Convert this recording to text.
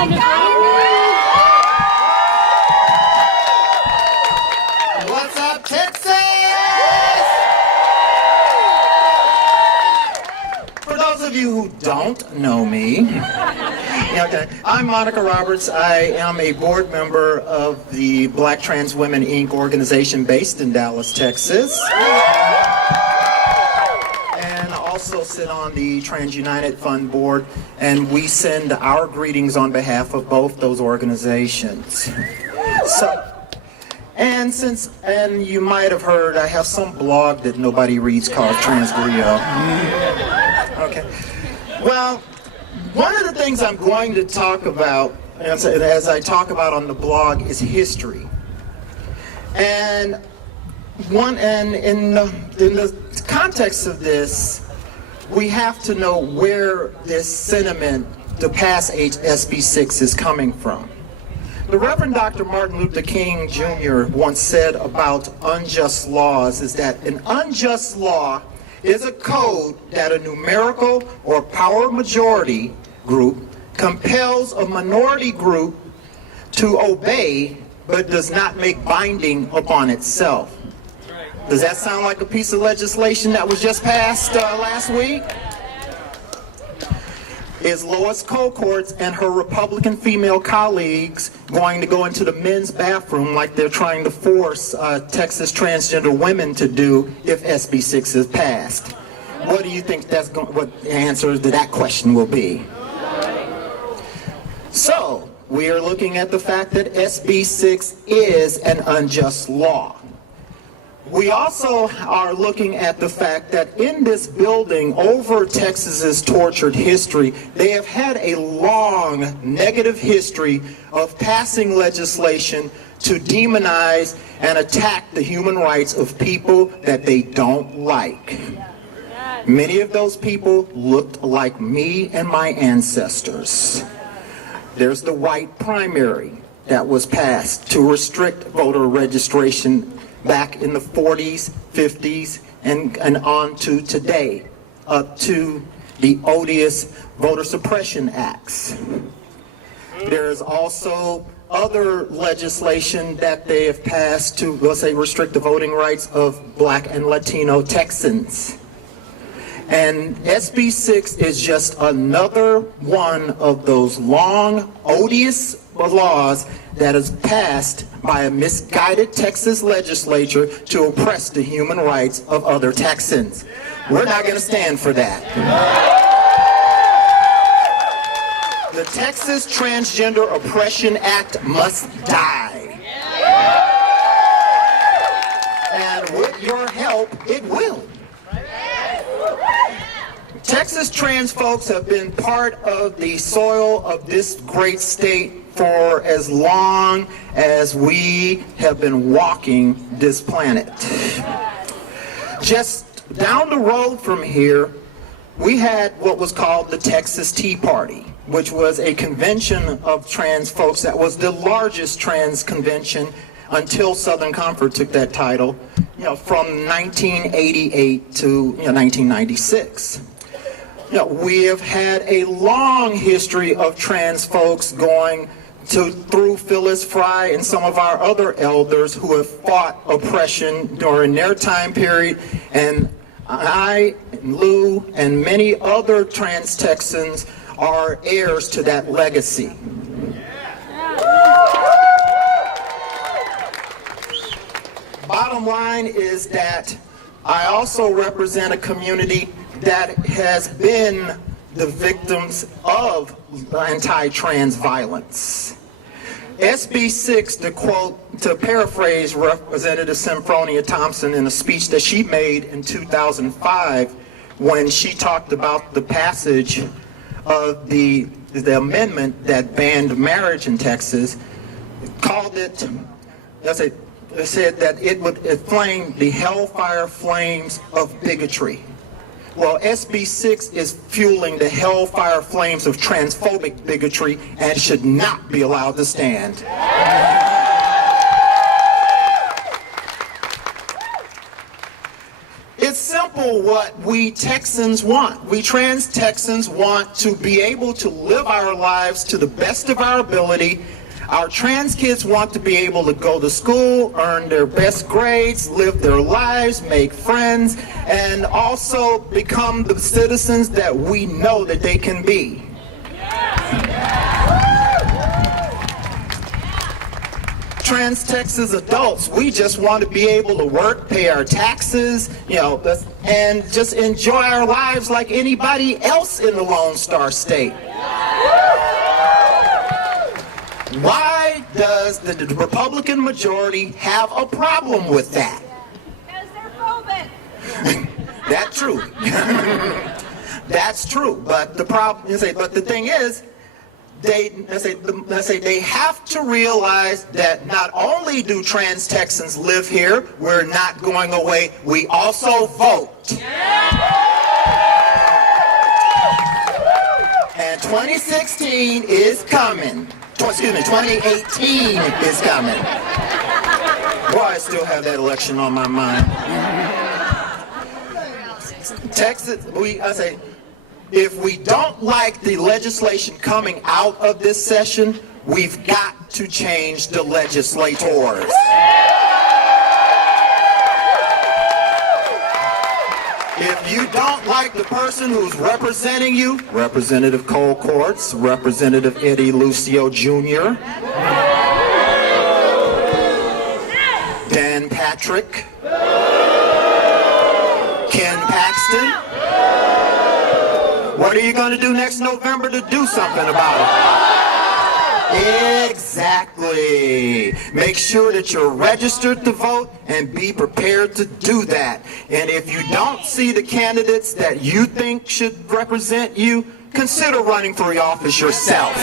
What's up, Texas? For those of you who don't know me, okay, I'm Monica Roberts. I am a board member of the Black Trans Women Inc. organization based in Dallas, Texas. And also sit on the Trans United Fund board, and we send our greetings on behalf of both those organizations. And you might have heard, I have some blog that nobody reads called Transgrio. Okay. Well, one of the things I'm going to talk about, as I talk about on the blog, is history. And in the context of this, we have to know where this sentiment to pass SB 6 is coming from. The Reverend Dr. Martin Luther King Jr. once said about unjust laws is that an unjust law is a code that a numerical or power majority group compels a minority group to obey but does not make binding upon itself. Does that sound like a piece of legislation that was just passed last week? Is Lois Colcourts and her Republican female colleagues going to go into the men's bathroom like they're trying to force Texas transgender women to do if SB 6 is passed? What do you think what the answer to that question will be? So, we are looking at the fact that SB 6 is an unjust law. We also are looking at the fact that in this building, over Texas's tortured history, they have had a long negative history of passing legislation to demonize and attack the human rights of people that they don't like. Many of those people looked like me and my ancestors. There's the white primary that was passed to restrict voter registration back in the 40s, 50s, and on to today, up to the odious voter suppression acts. There is also other legislation that they have passed to, let's say, restrict the voting rights of Black and Latino Texans. And SB 6 is just another one of those long, odious laws that is passed by a misguided Texas legislature to oppress the human rights of other Texans. We're not going to stand for that. The Texas Transgender Oppression Act must die. And with your help, it will. Texas trans folks have been part of the soil of this great state for as long as we have been walking this planet. Just down the road from here, we had what was called the Texas Tea Party, which was a convention of trans folks that was the largest trans convention until Southern Comfort took that title, from 1988 to 1996. We have had a long history of trans folks going through Phyllis Fry and some of our other elders who have fought oppression during their time period, and I, Lou, and many other trans Texans are heirs to that legacy. Bottom line is that I also represent a community that has been the victims of anti-trans violence. SB 6, to paraphrase Representative Symphonia Thompson in a speech that she made in 2005 when she talked about the passage of the amendment that banned marriage in Texas, called it, said that it would inflame the hellfire flames of bigotry. Well, SB 6 is fueling the hellfire flames of transphobic bigotry and should not be allowed to stand. It's simple. simple what we Texans want. We trans Texans want to be able to live our lives to the best of our ability. Our trans kids want to be able to go to school, earn their best grades, live their lives, make friends, and also become the citizens that we know that they can be. Trans Texas adults, we just want to be able to work, pay our taxes, and just enjoy our lives like anybody else in the Lone Star State. Why does the Republican majority have a problem with that? Because they're phobic. That's true. That's true. But the problem is, but the thing is, they have to realize that not only do trans Texans live here, we're not going away, we also vote. And 2016 is coming. 2018 is coming. Boy, I still have that election on my mind. Texas, if we don't like the legislation coming out of this session, we've got to change the legislators. If you don't like the person who's representing you, Representative Cole Courts, Representative Eddie Lucio Jr., Dan Patrick, Ken Paxton, what are you going to do next November to do something about it? Exactly. Make sure that you're registered to vote and be prepared to do that. And if you don't see the candidates that you think should represent you, consider running for the office yourself.